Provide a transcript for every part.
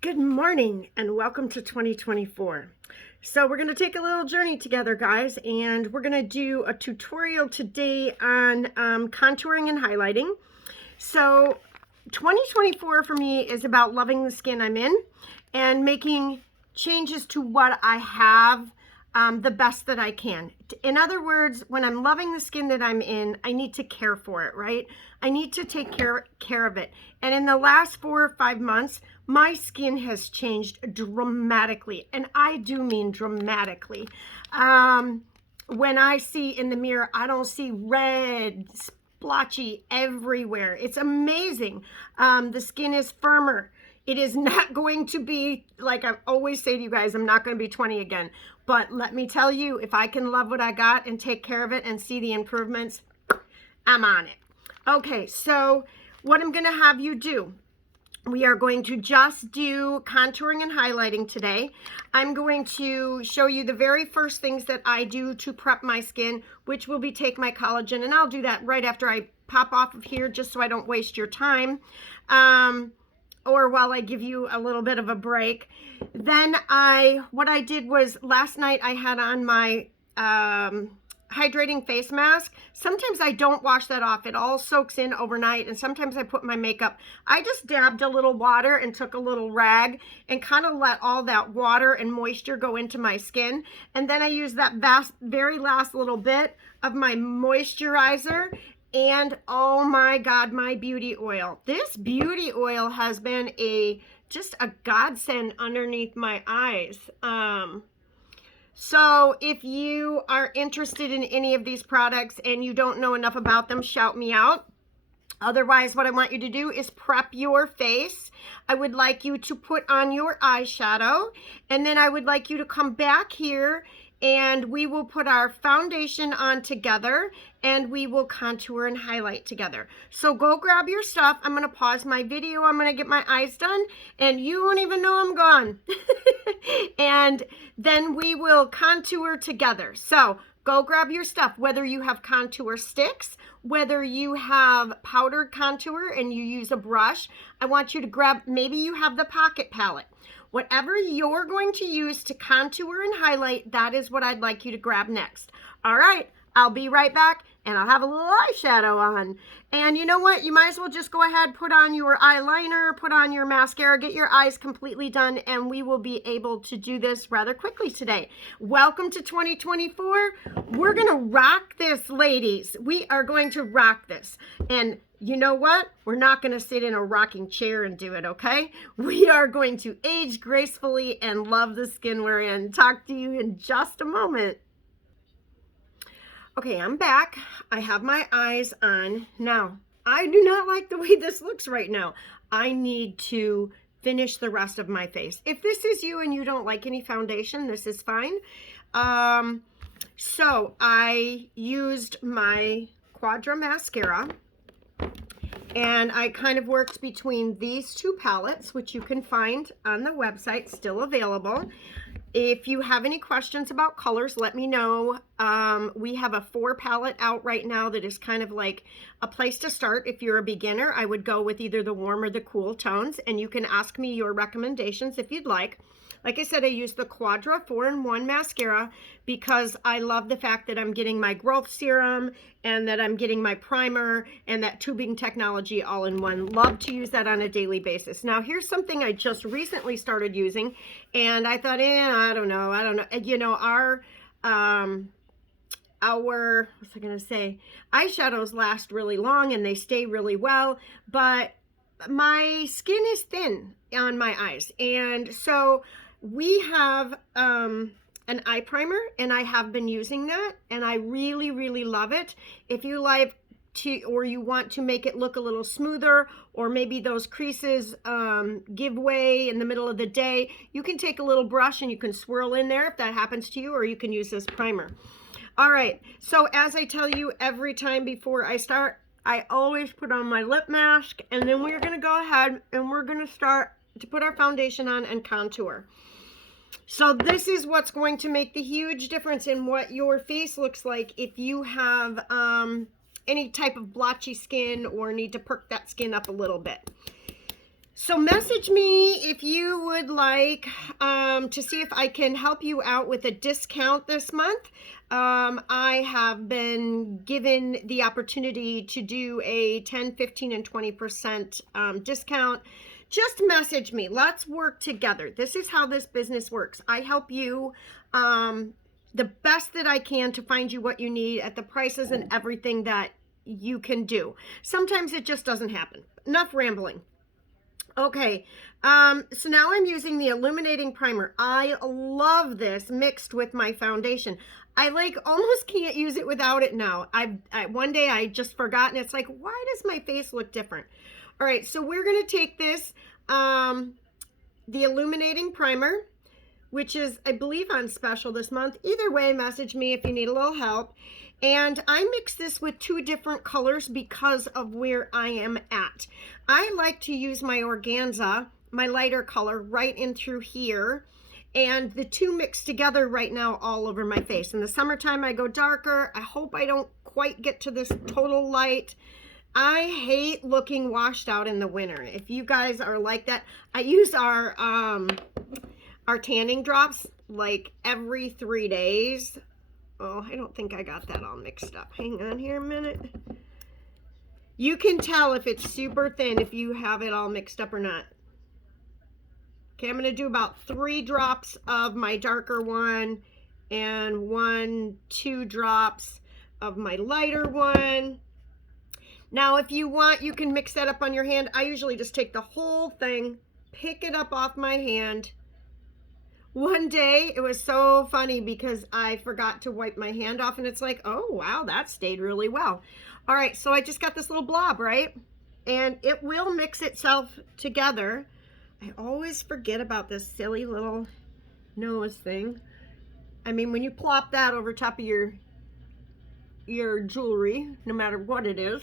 Good morning and welcome to 2024. So we're going to take a little journey together, guys, and we're going to do a tutorial today on contouring and highlighting. So 2024 for me is about loving the skin I'm in and making changes to what I have the best that I can. In other words, when I'm loving the skin that I'm in, I need to care for it, right? I need to take care of it. And in the last 4 or 5 months, my skin has changed dramatically. And I do mean dramatically. When I see in the mirror, I don't see red, splotchy everywhere. It's amazing. The skin is firmer. It is not going to be, like I always say to you guys, I'm not going to be 20 again. But let me tell you, if I can love what I got and take care of it and see the improvements, I'm on it. Okay, so what I'm going to have you do, we are going to just do contouring and highlighting today. I'm going to show you the very first things that I do to prep my skin, which will be take my collagen, and I'll do that right after I pop off of here just so I don't waste your time. Or while I give you a little bit of a break. Then what I did was last night I had on my hydrating face mask. Sometimes I don't wash that off. It all soaks in overnight, and sometimes I put my makeup. I just dabbed a little water and took a little rag and kind of let all that water and moisture go into my skin. And then I use that very last little bit of my moisturizer. And oh my God, my beauty oil. This beauty oil has been just a godsend underneath my eyes. So if you are interested in any of these products and you don't know enough about them, shout me out. Otherwise, what I want you to do is prep your face. I would like you to put on your eyeshadow, and then I would like you to come back here and we will put our foundation on together and we will contour and highlight together. So go grab your stuff. I'm gonna pause my video. I'm gonna get my eyes done and you won't even know I'm gone. And then we will contour together. So go grab your stuff, whether you have contour sticks, whether you have powdered contour and you use a brush. I want you to grab, maybe you have the pocket palette. Whatever you're going to use to contour and highlight, that is what I'd like you to grab next. All right, I'll be right back and I'll have a little eyeshadow on. And you know what? You might as well just go ahead, put on your eyeliner, put on your mascara, get your eyes completely done, and we will be able to do this rather quickly today. Welcome to 2024. We're going to rock this, ladies. We are going to rock this. And you know what? We're not going to sit in a rocking chair and do it, okay? We are going to age gracefully and love the skin we're in. Talk to you in just a moment. Okay, I'm back. I have my eyes on. Now, I do not like the way this looks right now. I need to finish the rest of my face. If this is you and you don't like any foundation, this is fine. So I used my Quadra mascara, and I kind of worked between these two palettes, which you can find on the website, still available. If you have any questions about colors, let me know. We have a 4 palette out right now that is kind of like a place to start. If you're a beginner, I would go with either the warm or the cool tones, and you can ask me your recommendations if you'd like. Like I said, I use the Quadra 4-in-1 mascara because I love the fact that I'm getting my growth serum and that I'm getting my primer and that tubing technology all in one. Love to use that on a daily basis. Now, here's something I just recently started using, and I thought, I don't know. You know, our what's I gonna say? Eyeshadows last really long and they stay really well, but my skin is thin on my eyes, and so we have an eye primer, and I have been using that, and I really, really love it. If you like to, or you want to make it look a little smoother, or maybe those creases give way in the middle of the day, you can take a little brush and you can swirl in there if that happens to you, or you can use this primer. All right, so as I tell you every time before I start, I always put on my lip mask, and then we're gonna go ahead and we're gonna start to put our foundation on and contour. So this is what's going to make the huge difference in what your face looks like if you have any type of blotchy skin or need to perk that skin up a little bit. So message me if you would like to see if I can help you out with a discount this month. I have been given the opportunity to do a 10, 15, and 20% discount. Just message me. Let's work together. This is how this business works. I help you the best that I can to find you what you need at the prices and everything that you can do. Sometimes it just doesn't happen. Enough rambling. Okay, so now I'm using the illuminating primer. I love this mixed with my foundation. I like almost can't use it without it now. One day I just forgot, and it's like, why does my face look different? All right, so we're gonna take this, the illuminating primer, which is, I believe, on special this month. Either way, message me if you need a little help. And I mix this with 2 different colors because of where I am at. I like to use my organza, my lighter color, right in through here. And the 2 mix together right now all over my face. In the summertime, I go darker. I hope I don't quite get to this total light. I hate looking washed out in the winter. If you guys are like that, I use our tanning drops like every 3 days. Oh, I don't think I got that all mixed up. Hang on here a minute. You can tell if it's super thin if you have it all mixed up or not. Okay, I'm going to do about 3 drops of my darker one and 2 drops of my lighter one. Now, if you want, you can mix that up on your hand. I usually just take the whole thing, pick it up off my hand. One day, it was so funny because I forgot to wipe my hand off, and it's like, oh, wow, that stayed really well. All right, so I just got this little blob, right? And it will mix itself together. I always forget about this silly little nose thing. I mean, when you plop that over top of your jewelry, no matter what it is,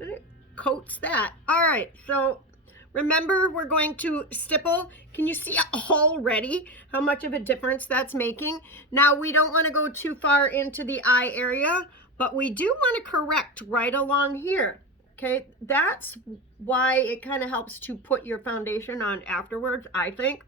it coats that. All right, so remember, we're going to stipple. Can you see already how much of a difference that's making? Now, we don't want to go too far into the eye area, but we do want to correct right along here. Okay, that's why it kind of helps to put your foundation on afterwards, I think.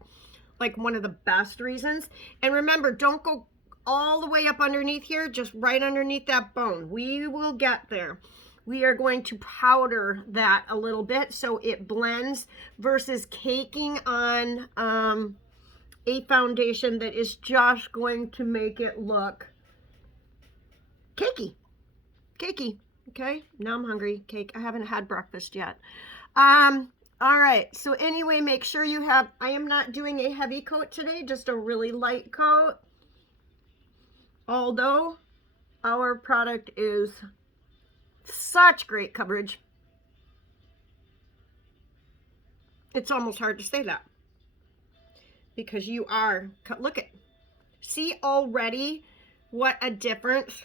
Like one of the best reasons. And remember, don't go all the way up underneath here, just right underneath that bone. We will get there. We are going to powder that a little bit so it blends versus caking on a foundation that is just going to make it look cakey. Cakey. Okay, now I'm hungry. Cake. I haven't had breakfast yet. All right, so anyway, make sure you have, I am not doing a heavy coat today, just a really light coat. Although our product is such great coverage. It's almost hard to say that because you are, look at, see already what a difference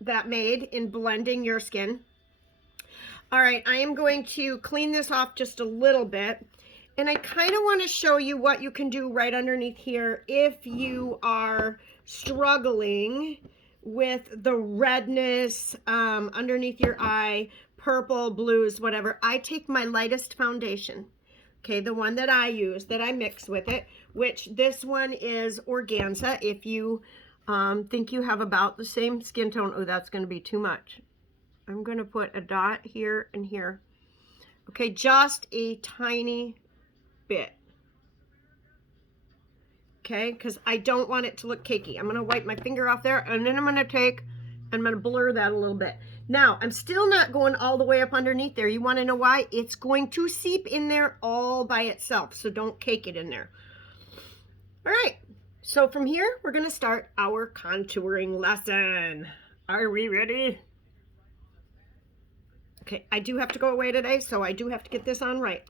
that made in blending your skin. All right, I am going to clean this off just a little bit, and I kind of want to show you what you can do right underneath here if you are struggling with the redness underneath your eye, purple, blues, whatever. I take my lightest foundation, okay, the one that I use, that I mix with it, which this one is organza. If you think you have about the same skin tone, oh, that's going to be too much. I'm going to put a dot here and here. Okay, just a tiny bit. Okay, because I don't want it to look cakey. I'm going to wipe my finger off there, and then I'm going to blur that a little bit. Now, I'm still not going all the way up underneath there. You want to know why? It's going to seep in there all by itself, so don't cake it in there. All right, so from here, we're going to start our contouring lesson. Are we ready? Okay, I do have to go away today, so I do have to get this on right.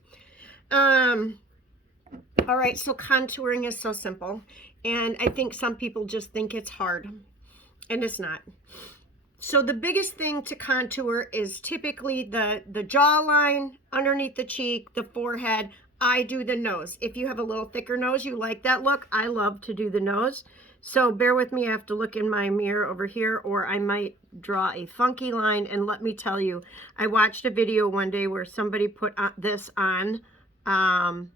All right, so contouring is so simple, and I think some people just think it's hard, and it's not. So the biggest thing to contour is typically the jawline, underneath the cheek, the forehead. I do the nose. If you have a little thicker nose, you like that look, I love to do the nose. So bear with me, I have to look in my mirror over here, or I might draw a funky line. And let me tell you, I watched a video one day where somebody put this on And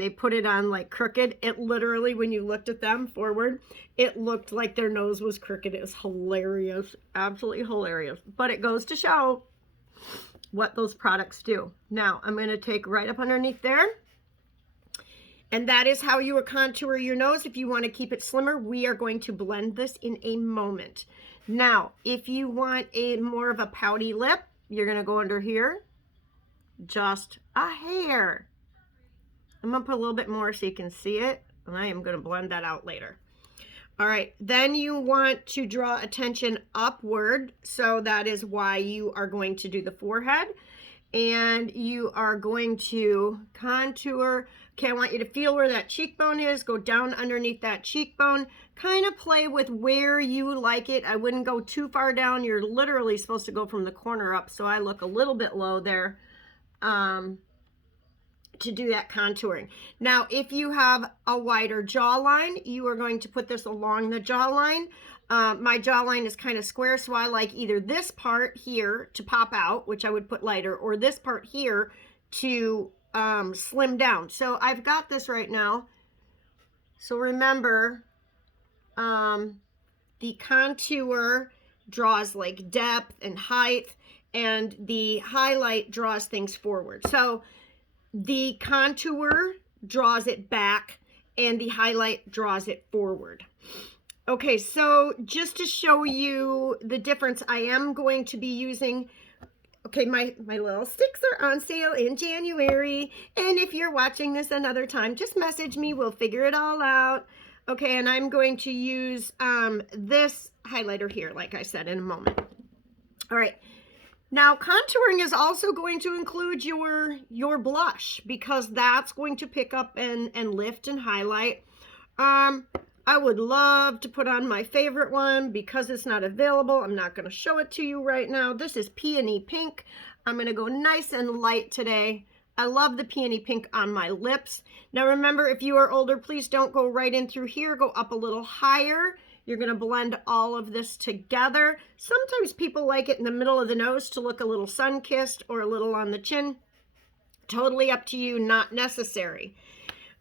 they put it on like crooked. It literally, when you looked at them forward, it looked like their nose was crooked. It was hilarious, absolutely hilarious. But it goes to show what those products do. Now, I'm going to take right up underneath there. And that is how you would contour your nose. If you want to keep it slimmer, we are going to blend this in a moment. Now, if you want a more of a pouty lip, you're going to go under here, just a hair. I'm going to put a little bit more so you can see it, and I am going to blend that out later. All right, then you want to draw attention upward, so that is why you are going to do the forehead, and you are going to contour. Okay, I want you to feel where that cheekbone is, go down underneath that cheekbone, kind of play with where you like it. I wouldn't go too far down. You're literally supposed to go from the corner up, so I look a little bit low there. To do that contouring. Now, if you have a wider jawline, you are going to put this along the jawline. My jawline is kind of square, so I like either this part here to pop out, which I would put lighter, or this part here to slim down. So I've got this right now. So remember, the contour draws like depth and height, and the highlight draws things forward. So the contour draws it back and the highlight draws it forward. Okay, so just to show you the difference, I am going to be using, okay, my little sticks are on sale in January. And if you're watching this another time, just message me. We'll figure it all out. Okay, and I'm going to use this highlighter here, like I said, in a moment. All right. Now, contouring is also going to include your blush, because that's going to pick up and lift and highlight. I would love to put on my favorite one. Because it's not available, I'm not going to show it to you right now. This is Peony Pink. I'm going to go nice and light today. I love the Peony Pink on my lips. Now remember, if you are older, please don't go right in through here. Go up a little higher. You're going to blend all of this together. Sometimes people like it in the middle of the nose to look a little sun-kissed or a little on the chin. Totally up to you, not necessary.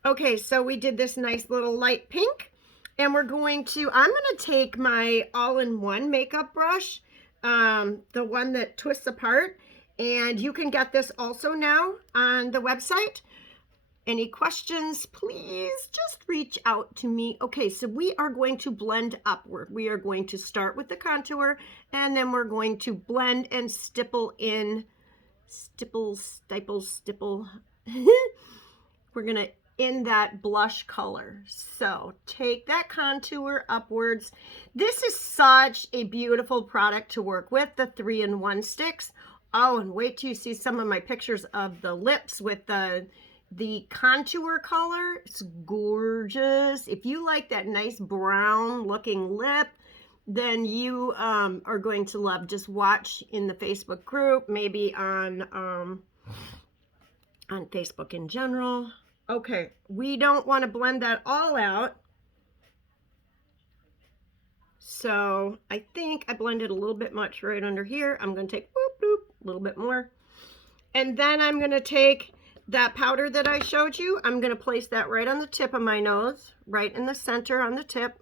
Okay, so we did this nice little light pink. And I'm going to take my all-in-one makeup brush, the one that twists apart. And you can get this also now on the website. Any questions, please just reach out to me. Okay, so we are going to blend upward. We are going to start with the contour, and then we're going to blend and stipple in, stipple. We're gonna in that blush color. So take that contour upwards. This is such a beautiful product to work with, the 3-in-1 sticks. Oh, and wait till you see some of my pictures of the lips with the contour color. It's gorgeous. If you like that nice brown looking lip, then you are going to love. Just watch in the Facebook group, maybe on Facebook in general. Okay, we don't want to blend that all out. So I think I blended a little bit much right under here. I'm going to take boop, boop, a little bit more. And then I'm going to take that powder that I showed you. I'm going to place that right on the tip of my nose, right in the center on the tip.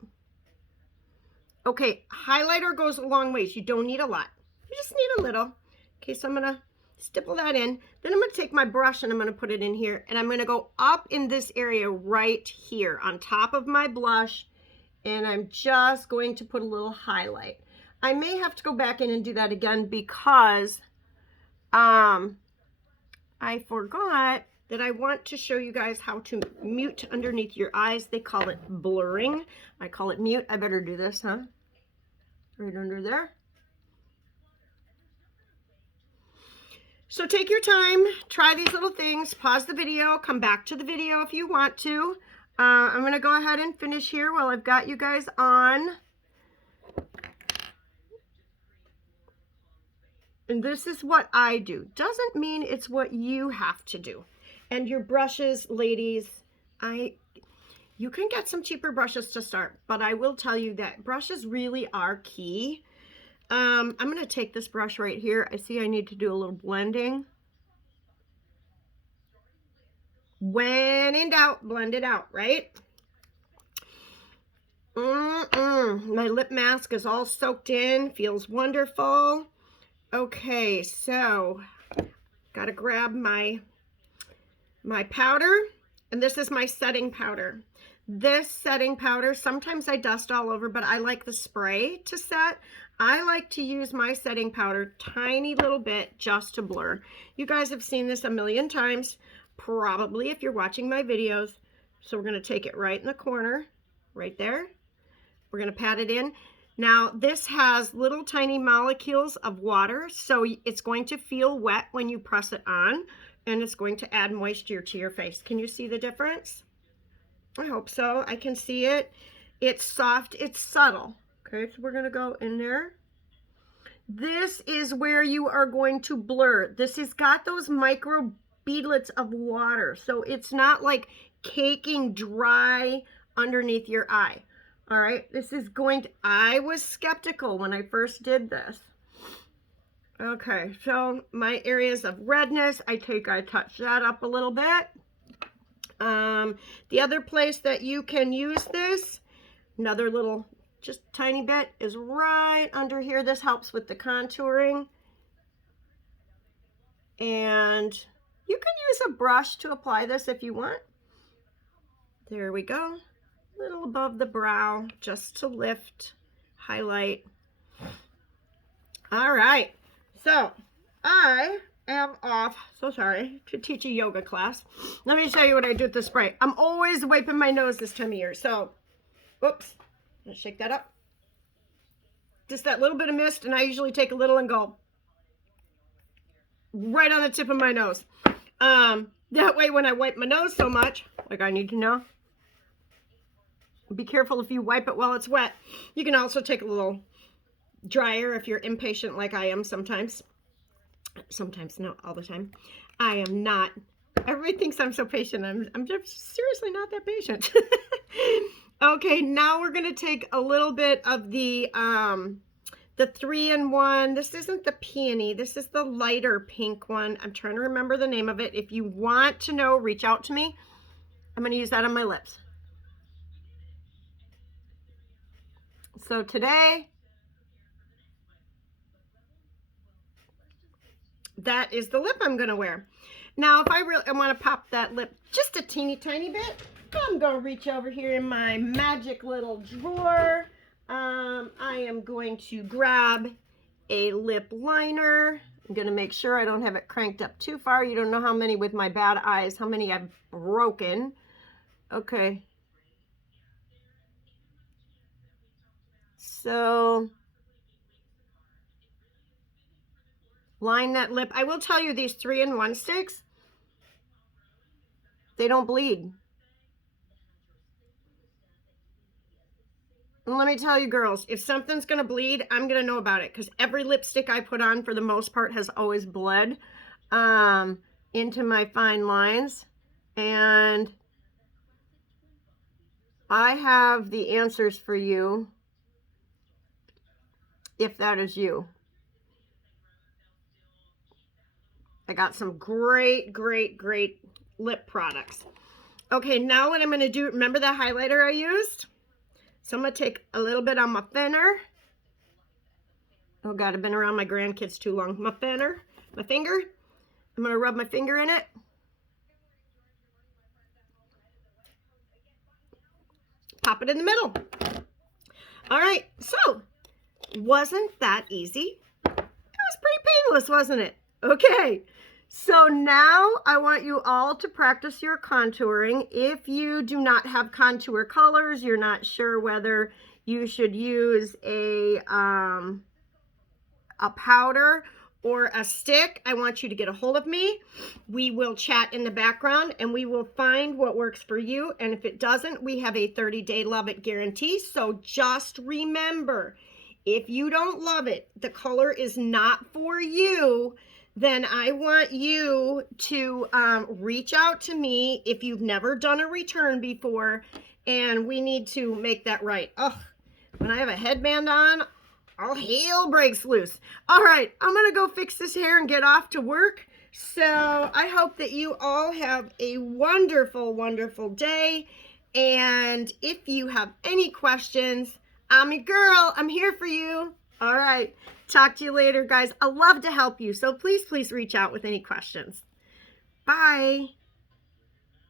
Okay, highlighter goes a long ways. You don't need a lot. You just need a little. Okay, so I'm going to stipple that in. Then I'm going to take my brush and I'm going to put it in here. And I'm going to go up in this area right here on top of my blush. And I'm just going to put a little highlight. I may have to go back in and do that again because I forgot that I want to show you guys how to mute underneath your eyes. They call it blurring. I call it mute. I better do this, huh? Right under there. So take your time, try these little things, pause the video, come back to the video if you want to. I'm going to go ahead and finish here while I've got you guys on. And this is what I do. Doesn't mean it's what you have to do. And your brushes, ladies, you can get some cheaper brushes to start, but I will tell you that brushes really are key. I'm going to take this brush right here. I see I need to do a little blending. When in doubt, blend it out, right? My lip mask is all soaked in, feels wonderful. Okay, so gotta grab my powder, and this is my setting powder. This setting powder, sometimes I dust all over, but I like the spray to set. I like to use my setting powder tiny little bit just to blur. You guys have seen this a million times, probably if you're watching my videos. So we're gonna take it right in the corner, right there. We're gonna pat it in. Now this has little tiny molecules of water, so it's going to feel wet when you press it on, and it's going to add moisture to your face. Can you see the difference? I hope so. I can see it. It's soft, it's subtle. Okay, so we're gonna go in there. This is where you are going to blur. This has got those micro beadlets of water, so it's not like caking dry underneath your eye. All right, this is going to, I was skeptical when I first did this. Okay, so my areas of redness, I touch that up a little bit. The other place that you can use this, another little, just tiny bit, is right under here. This helps with the contouring. And you can use a brush to apply this if you want. There we go. A little above the brow, just to lift, highlight. All right, so I am off, so sorry, to teach a yoga class. Let me show you what I do with the spray. I'm always wiping my nose this time of year, so, oops, let's shake that up. Just that little bit of mist, and I usually take a little and go right on the tip of my nose. That way when I wipe my nose so much, like I need to know, be careful if you wipe it while it's wet. You can also take a little dryer if you're impatient like I am sometimes. Sometimes, not all the time. I am not. Everybody thinks I'm so patient. I'm just seriously not that patient. Okay, now we're going to take a little bit of the 3-in-1. This isn't the peony. This is the lighter pink one. I'm trying to remember the name of it. If you want to know, reach out to me. I'm going to use that on my lips. So today, that is the lip I'm going to wear. Now, if I really want to pop that lip just a teeny tiny bit, I'm going to reach over here in my magic little drawer. I am going to grab a lip liner. I'm going to make sure I don't have it cranked up too far. You don't know how many with my bad eyes, how many I've broken. Okay. So line that lip. I will tell you, these 3-in-1 sticks, they don't bleed. And let me tell you girls, if something's gonna bleed, I'm gonna know about it, because every lipstick I put on for the most part has always bled into my fine lines. And I have the answers for you if that is you. I got some great lip products. Okay, now what I'm going to do, remember the highlighter I used? So I'm going to take a little bit on my thinner. Oh God, I've been around my grandkids too long. My thinner, my finger. I'm going to rub my finger in it. Pop it in the middle. All right, so wasn't that easy? That was pretty painless, wasn't it? Okay, so now I want you all to practice your contouring. If you do not have contour colors, you're not sure whether you should use a powder or a stick, I want you to get a hold of me. We will chat in the background and we will find what works for you. And if it doesn't, we have a 30-day love it guarantee. So just remember, if you don't love it, the color is not for you, then I want you to reach out to me if you've never done a return before, and we need to make that right. Oh, when I have a headband on, all hell breaks loose. All right, I'm gonna go fix this hair and get off to work. So I hope that you all have a wonderful, wonderful day. And if you have any questions, I'm your girl. I'm here for you. All right. Talk to you later, guys. I love to help you. So please, please reach out with any questions. Bye.